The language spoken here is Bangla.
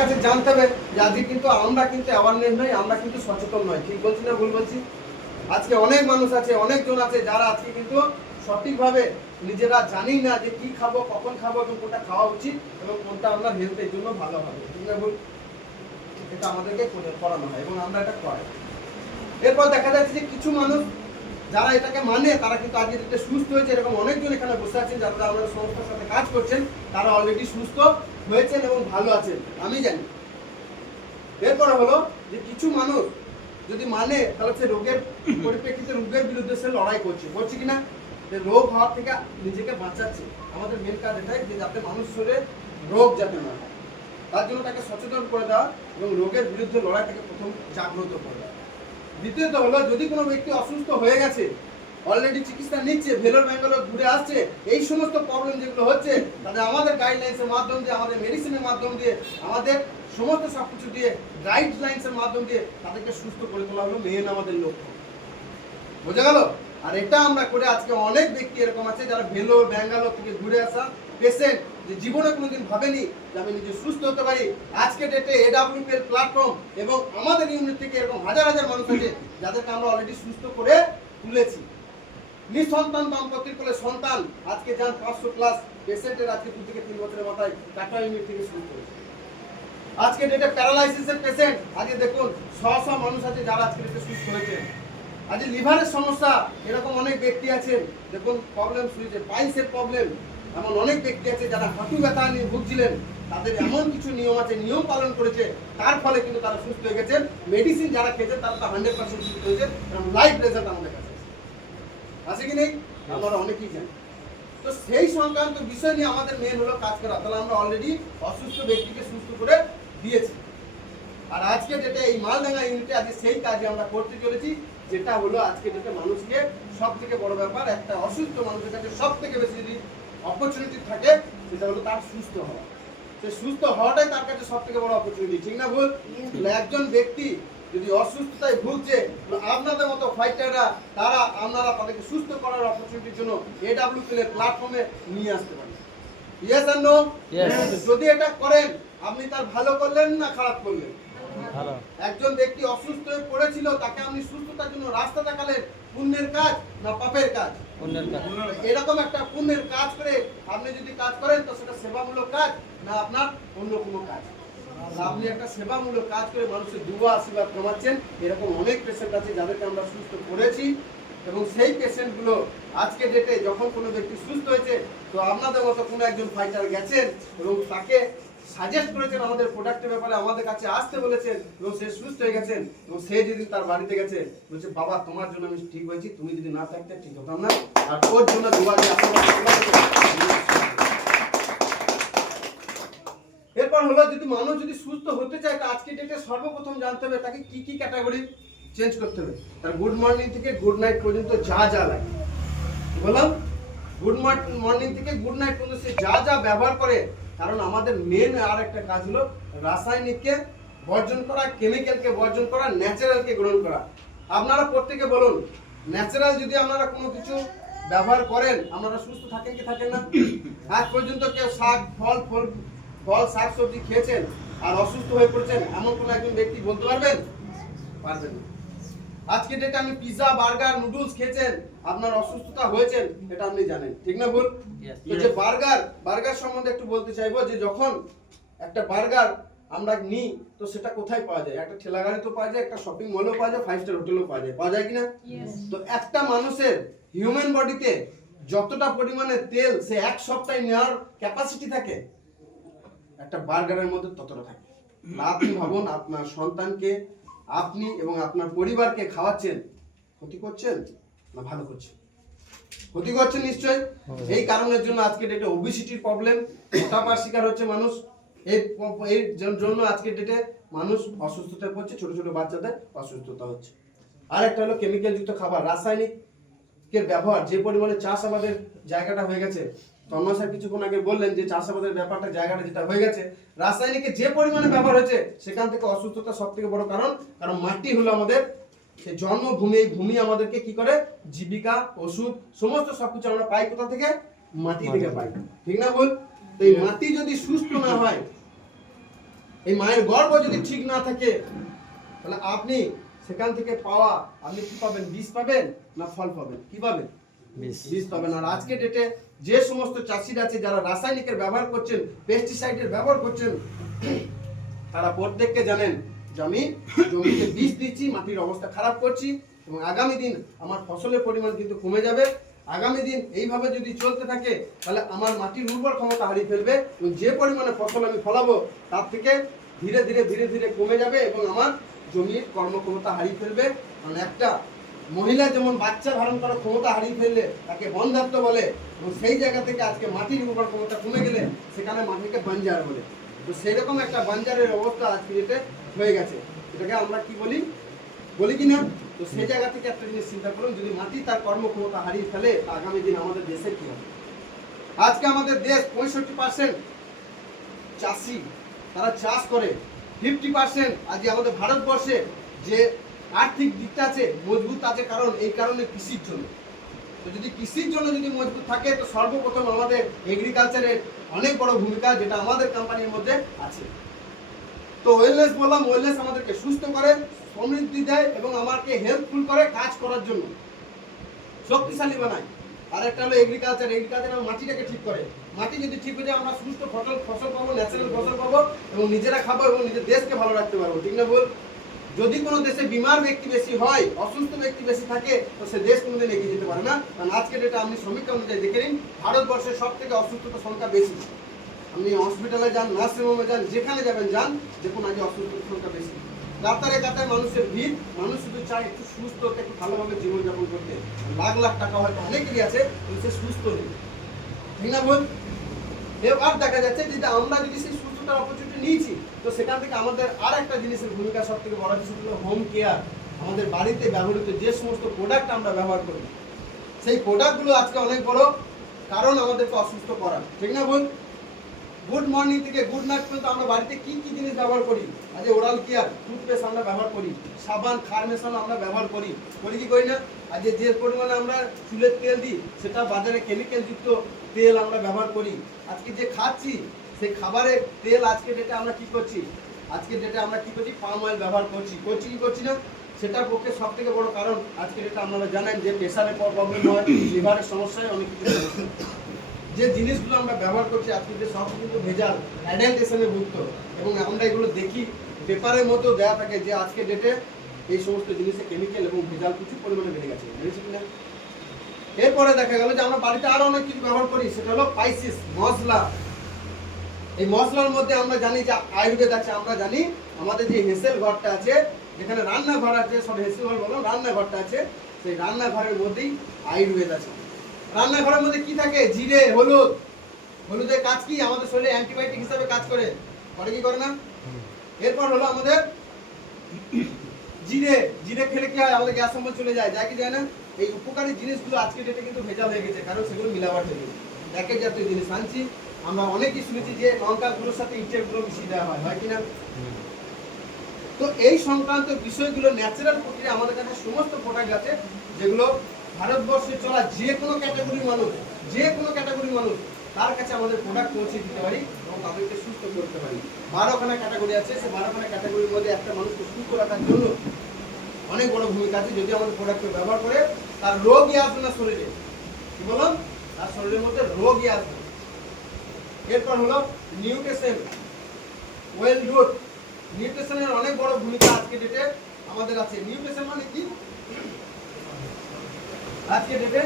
কাছে জানতে হবে যে আজকে কিন্তু আমরা কিন্তু অ্যাওয়ারনেস নই, আমরা কিন্তু সচেতন নয়। ঠিক বলছি না ভুল বলছি? আজকে অনেক মানুষ আছে, অনেকজন আছে যারা আজকে কিন্তু সঠিকভাবে নিজেরা জানি না যে কি খাবো, কখন খাবো এবং কোনটা খাওয়া উচিত এবং কোনটা আমরা হেলথের জন্য ভালো হবে। ঠিক না ভুল? এটা আমাদেরকে করানো হয় এবং আমরা এটা করাই। এরপর দেখা যাচ্ছে যে কিছু মানুষ যারা এটাকে মানে তারা কিন্তু আজকে যেটা সুস্থ হয়েছে, এরকম অনেকজন এখানে বসে আছেন যারা আমাদের সংস্থার সাথে কাজ করছেন, তারা অলরেডি সুস্থ হয়েছেন এবং ভালো আছেন, আমি জানি। এরপরে হলো যে কিছু মানুষ যদি মানে তাহলে সে রোগের পরিপ্রেক্ষিতে রোগের বিরুদ্ধে সে লড়াই করছে কিনা, যে রোগ হওয়ার থেকে নিজেকে বাঁচাচ্ছে। আমাদের মেন কাজ এটাই যে যাতে মানুষ শরীরে রোগ যাতে না হয়, তার জন্য তাকে সচেতন করে দেওয়া এবং রোগের বিরুদ্ধে লড়াইটাকে প্রথম জাগ্রত করে দেওয়া। দ্বিতীয়ত হলো যদি কোনো ব্যক্তি অসুস্থ হয়ে গেছে, অলরেডি চিকিৎসা নিচ্ছে, ভেলোর ব্যাঙ্গালোর ঘুরে আসছে, এই সমস্ত প্রবলেম যেগুলো হচ্ছে তাদের আমাদের গাইডলাইন্সের মাধ্যম দিয়ে, আমাদের মেডিসিনের মাধ্যম দিয়ে, আমাদের সমস্ত সব কিছু দিয়ে, গাইডলাইন্সের মাধ্যম দিয়ে তাদেরকে সুস্থ করে তোলা হলো মেন আমাদের লক্ষ্য। বোঝা গেল? আর এটা আমরা করে আজকে অনেক ব্যক্তি এরকম আছে যারা ভেলোর ব্যাঙ্গালোর থেকে ঘুরে আসা পেশেন্ট, যে জীবনে কোনোদিন ভাবেনি যে আমি নিজে সুস্থ হতে পারি। আজকে ডেটে এডব্লিউপিএল প্ল্যাটফর্ম এবং আমাদের ইউনিট থেকে এরকম হাজার হাজার মানুষ আছে যাদেরকে আমরা অলরেডি সুস্থ করে তুলেছি। নিঃসন্তান দম্পতির কোলে সন্তান আজকে যান 500+ পেশেন্টের আজকে 2 থেকে 3 বছরের মাথায় টাটা ইউনিট থেকে সুস্থ হয়েছে। আজকে ডেটে প্যারালাইসিসের পেশেন্ট আজকে দেখুন 100 মানুষ আছে যারা আজকে ডেটে সুস্থ হয়েছে। আজ লিভারের সমস্যা এরকম অনেক ব্যক্তি আছেন, দেখুন প্রবলেম শুয়েছে, পাইলসের প্রবলেম, এমন অনেক ব্যক্তি আছে যারা হাঁটু ব্যথা নিয়ে ভুগছিলেন, তাদের এমন কিছু নিয়ম আছে, নিয়ম পালন করেছে, তার ফলে কিন্তু তারা সুস্থ হয়ে গেছেন। মেডিসিন যারা খেয়েছেন তারা তো 100% সুস্থ হয়েছে, কারণ লাইভ রেজাল্ট আমাদের কাছে আছে কি নেই আমরা অনেকেই জানি। তো সেই সংক্রান্ত বিষয় নিয়ে আমাদের মেন হলো কাজ করা। তাহলে আমরা অলরেডি অসুস্থ ব্যক্তিকে সুস্থ করে দিয়েছি। আর আজকে ডেটে এই মালডাঙ্গা ইউনিটে আজকে সেই কাজে আমরা করতে চলেছি, যেটা হলো আজকে ডেটে মানুষকে সব থেকে বড় ব্যাপার, একটা অসুস্থ মানুষের কাছে সব থেকে বেশি যদি অপরচুনিটি থাকে সেটা হলো তার সুস্থ হওয়া। সে সুস্থ হওয়াটাই তার কাছে সব থেকে বড় অপরচুনিটি। ঠিক না ভুল? একজন ব্যক্তি যদি অসুস্থতায় ভুগছে, আপনাদের মতো ফাইটাররা তারা আপনারা তাদেরকে সুস্থ করার অপরচুনিটির জন্য এডব্লিউপিএল এর প্ল্যাটফর্মে নিয়ে আসতে পারেন। ইয়েস আর নো? যদি এটা করেন আপনি তার ভালো করলেন না খারাপ করলেন? ভালো। একজন ব্যক্তি অসুস্থ হয়ে পড়েছিল, তাকে আপনি সুস্থতার জন্য রাস্তা দেখালেন, পুণ্যের কাজ না পাপের কাজ? পুণ্যের কাজ। এরকম একটা পুণ্যের কাজ করে আপনি যদি কাজ করেন তো সেটা সেবামূলক কাজ না আপনার অন্য কোনো কাজ? আপনি একটা সেবামূলক কাজ করে মানুষের দুয়া আশীর্বাদ কমাচ্ছেন। এরকম অনেক পেশেন্ট আছে যাদেরকে আমরা সুস্থ করেছি এবং সেই পেশেন্টগুলো আজকে ডেটে যখন কোনো ব্যক্তি সুস্থ হয়েছে তো আপনাদের মতো কোনো একজন ফাইটার গেছেন এবং তাকে সাজেস্ট করেছেন আমাদের প্রোডাক্টের ব্যাপারে, আমাদের কাছে আসতে বলেছেন এবং সে সুস্থ হয়ে গেছেন এবং সে যেদিন তার বাড়িতে গেছে বলছে বাবা তোমার জন্য আমি ঠিক হয়েছি, তুমি যদি না থাকতে ঠিক হতাম না। আর ওর জন্য দুয়া দিয়ে এরপর হলো যদি মানুষ যদি সুস্থ হতে চায় তো আজকে ডেটে সর্বপ্রথম জানতে হবে তাকে কি কি ক্যাটাগরি চেঞ্জ করতে হবে। তার গুড মর্নিং থেকে গুড নাইট পর্যন্ত যা যা লাগে, বললাম গুড মর্নিং থেকে গুড নাইট পর্যন্ত সে যা যা ব্যবহার করে। কারণ আমাদের মেন আর একটা কাজ হলো রাসায়নিককে বর্জন করা, কেমিক্যালকে বর্জন করা, ন্যাচারালকে গ্রহণ করা। আপনারা প্রত্যেকে বলুন, ন্যাচারাল যদি আপনারা কোনো কিছু ব্যবহার করেন আপনারা সুস্থ থাকেন কি থাকেন না? আজ পর্যন্ত কেউ ফল শাক সবজি খেয়েছেন আর অসুস্থ হয়ে পড়েছেন এমন কোনো একজন ব্যক্তি বলতে পারবেন? পারবেন না। আজকে ডেটে আপনি পিৎজা বার্গার নুডলস খেয়েছেন, আপনার অসুস্থতা হয়েছেন, এটা আপনি জানেন। ঠিক না ভুল? তো যে বার্গার সম্বন্ধে একটু বলতে চাইবো যে যখন একটা বার্গার আমরা নিই তো সেটা কোথায় পাওয়া যায়? একটা ঠেলা গাড়িতেও পাওয়া যায়, একটা শপিং মলেও পাওয়া যায়, 5 স্টার হোটেলেও পাওয়া যায় কিনা? তো একটা মানুষের হিউম্যান বডিতে যতটা পরিমাণে তেল সে এক সপ্তাহে নেওয়ার ক্যাপাসিটি থাকে, একটা বার্গারের মধ্যে ততটা থাকে। আপনি ভাবুন আপনার সন্তানকে আপনি এবং আপনার পরিবারকে খাওয়াচ্ছেন, ক্ষতি করছেন না ভালো করছেন? ক্ষতি করছেন নিশ্চয়ই। এই কারণের জন্য আজকে ডেটে ওবেসিটির প্রবলেম, মোটাপার শিকার হচ্ছে মানুষ। এই জন্য আজকে ডেটে মানুষ অসুস্থতায় পড়ছে, ছোট ছোট বাচ্চাদের অসুস্থতা হচ্ছে। আর একটা হলো কেমিক্যাল যুক্ত খাবার, রাসায়নিকের ব্যবহার যে পরিমাণে চাষাবাদের জায়গাটা হয়ে গেছে। তন্ময় স্যার কিছুক্ষণ আগে বললেন যে চাষাবাদের ব্যাপারটা জায়গাটা যেটা হয়ে গেছে, রাসায়নিকের যে পরিমাণে ব্যবহার হয়েছে সেখান থেকে অসুস্থতা সব থেকে বড় কারণ। কারণ মাটি হলো আমাদের সেই জন্মভূমি, এই ভূমি আমাদেরকে কি করে জীবিকা, ওষুধ সমস্ত সবকিছু আমরা পাই কোথা থেকে? মাটি থেকে পাই। ঠিক না ভুল? তো এই মাটি যদি সুস্থ না হয় এই মায়ের গর্ভ যদি ঠিক না থাকে, তাহলে আপনি সেখান থেকে পাওয়া আপনি কি পাবেন? বীজ পাবেন না ফল পাবেন? কি পাবেন? বীজ পাবেন। আর আজকে ডেটে যে সমস্ত চাষিরা আছে যারা রাসায়নিকের ব্যবহার করছেন, পেস্টিসাইডের ব্যবহার করছেন, তারা প্রত্যেককে জানেন যে আমি জমিতে বীজ দিচ্ছি, মাটির অবস্থা খারাপ করছি এবং আগামী দিন আমার ফসলের পরিমাণ কিন্তু কমে যাবে। আগামী দিন এইভাবে যদি চলতে থাকে তাহলে আমার মাটির উর্বর ক্ষমতা হারিয়ে ফেলবে এবং যে পরিমাণে ফসল আমি ফলাবো তার থেকে ধীরে ধীরে ধীরে ধীরে কমে যাবে এবং আমার জমির কর্মক্ষমতা হারিয়ে ফেলবে। কারণ একটা মহিলা যেমন বাচ্চা ধারণ করার ক্ষমতা হারিয়ে ফেললে তাকে বন্ধাত্ম বলে, এবং সেই জায়গা থেকে আজকে মাটির উর্বর ক্ষমতা কমে গেলে সেখানে মাটিকে বাঞ্জার বলে। তো সেরকম একটা বাঞ্জারের অবস্থা আজকে যেতে হয়ে গেছে, এটাকে আমরা কি বলি বলি কি না? তো সেই জায়গা থেকে একটা জিনিস চিন্তা করুন, যদি মাটি তার কর্মক্ষমতা হারিয়ে ফেলে তা আগামী দিন আমাদের দেশে কি হবে? আজকে আমাদের দেশ 65% চাষি, তারা চাষ করে। 50% আজকে আমাদের ভারতবর্ষে যে আর্থিক দিকটা আছে মজবুত আছে, কারণ এই কারণে কৃষির জন্য। তো যদি কৃষির জন্য যদি মজবুত থাকে তো সর্বপ্রথম আমাদের এগ্রিকালচারের অনেক বড় ভূমিকা, যেটা আমাদের কোম্পানির মধ্যে আছে। তো ওয়েলনেস বললাম, ওয়েলনেস আমাদেরকে সুস্থ করে, সমৃদ্ধি দেয় এবং আমাকে হেল্পফুল করে কাজ করার জন্য, শক্তিশালী বানায়। আর একটা হলো এগ্রিকালচার, এগ্রিকালচার মাটিটাকে ঠিক করে। মাটি যদি ঠিক হয়ে যায় আমরা সুস্থ ফসল পাবো, ন্যাচারাল ফসল পাবো এবং নিজেরা খাবো এবং নিজের দেশকে ভালো রাখতে পারবো, ঠিক না বল? যদি কোনো দেশে বিমার ব্যক্তি বেশি হয়, অসুস্থ ব্যক্তি বেশি থাকে, তো সে দেশ কোনোদিন এগিয়ে যেতে পারে না। কারণ আজকে ডেটা আপনি সমীক্ষা অনুযায়ী দেখে নিন, ভারতবর্ষের সব থেকে অসুস্থতার সংখ্যা বেশি। আপনি হসপিটালে যান, নার্সিং হোমে যান, যেখানে যাবেন যান, দেখুন আজকে অসুস্থতার সংখ্যা বেশি। কাতারে কাতারে মানুষের ভিড়, মানুষ শুধু চায় একটু সুস্থ হতে, একটু ভালোভাবে জীবনযাপন করতে। লাখ লাখ টাকা হয়তো অনেকেরই আছে, কিন্তু সে সুস্থ নেই, ঠিক না বল? এবার দেখা যাচ্ছে যে আমরা যদি সেই সুস্থতার অপরচুনিটি নিয়েছি, তো সেখান থেকে আমাদের আর একটা জিনিসের ভূমিকা সব থেকে বড় জিনিস হলো হোম কেয়ার। আমাদের বাড়িতে ব্যবহৃত যে সমস্ত প্রোডাক্ট আমরা ব্যবহার করি, সেই প্রোডাক্টগুলো আজকে অনেক বড় কারণ আমাদেরকে অসুস্থ করার, ঠিক না বল? গুড মর্নিং থেকে গুড নাইট পর্যন্ত আমরা বাড়িতে কি কি জিনিস ব্যবহার করি? আজ ওরাল কেয়ার, টুথপেস্ট আমরা ব্যবহার করি, সাবান, খারমেশন আমরা ব্যবহার করি কি করি না? আজ যে পরিমাণে আমরা চুলের তেল দিই, সেটা বাজারে কেমিক্যাল যুক্ত তেল আমরা ব্যবহার করি। আজকে যে খাচ্ছি সেই খাবারের তেল আজকে ডেটে আমরা কি করছি? আজকে ডেটে আমরা কি করছি? পাম অয়েল ব্যবহার করছি কি করছি না? সেটার পক্ষে সব থেকে বড় কারণ আজকে ডেটে আপনারা জানেন যে প্রেসারের প্রবলেম হয়, লিভারের সমস্যায় অনেক কিছু সমস্যা। যে জিনিসগুলো আমরা ব্যবহার করছি আজকে যে সব কিন্তু ভেজাল, অ্যাডাল্টেশনে ভুক্ত, এবং আমরা এগুলো দেখি পেপারের মধ্যেও দেওয়া থাকে যে আজকে ডেটে এই সমস্ত জিনিসে কেমিক্যাল এবং ভেজাল প্রচুর পরিমাণে বেড়ে গেছে, বুঝেছি কিনা? এরপরে দেখা গেল যে আমরা বাড়িতে আরো অনেক কিছু ব্যবহার করি, সেটা হলো স্পাইসেস, মশলা। এই মশলার মধ্যে আমরা জানি যে আয়ুর্বেদ আছে, আমরা জানি আমাদের যে হেসেল ঘরটা আছে, যেখানে রান্নাঘর আছে, সব হেসেল ঘর বলো, রান্নাঘরটা আছে, সেই রান্নাঘরের মধ্যেই আয়ুর্বেদ আছে। রান্নাঘরের মধ্যে কি থাকে? জিরে, হলুদ। হলুদের কাজ কি? আমাদের শরীরে অ্যান্টিবায়োটিক হিসাবে কাজ করে কি করে না? এরপর হলো আমাদের জিরে। জিরে খেলে কি হয়? আমাদের গ্যাস অম্বল চলে যায় কি যায় না? এই উপকারী জিনিসগুলো আজকে ডেটে কিন্তু ভেজাল হয়ে গেছে, কারণ সেগুলো মিলাবার হয়ে গেছে। প্যাকেট জাতীয় জিনিস আনছি আমরা, অনেকেই শুনেছি যে লঙ্কাগুলোর সাথে ইটের গুঁড়ো মিশিয়ে দেওয়া হয় কিনা? তো এই সংক্রান্ত বিষয়গুলো ন্যাচারাল প্রক্রিয়া আমাদের কাছে সমস্ত প্রোডাক্ট আছে, যেগুলো ভারতবর্ষে চলা যে কোনো ক্যাটাগরির মানুষ তার কাছে আমাদের প্রোডাক্ট পৌঁছে দিতে পারি এবং তাদেরকে সুস্থ করতে পারি। 12খানা ক্যাটাগরি আছে, সেই 12খানা ক্যাটাগরির মধ্যে একটা মানুষকে সুস্থ রাখার জন্য অনেক বড় ভূমিকা আছে। যদি আমাদের প্রোডাক্টকে ব্যবহার করে তার রোগই আসবে না শরীরে, কি বললাম? তার শরীরের মধ্যে রোগই আসবে। এরপর হলো নিউট্রিশন, ওয়েল রুট। নিউট্রিশনের অনেক বড় ভূমিকা আজকে ডেটে আমাদের আছে। নিউট্রিশন মানে কি? আজকে ডেটে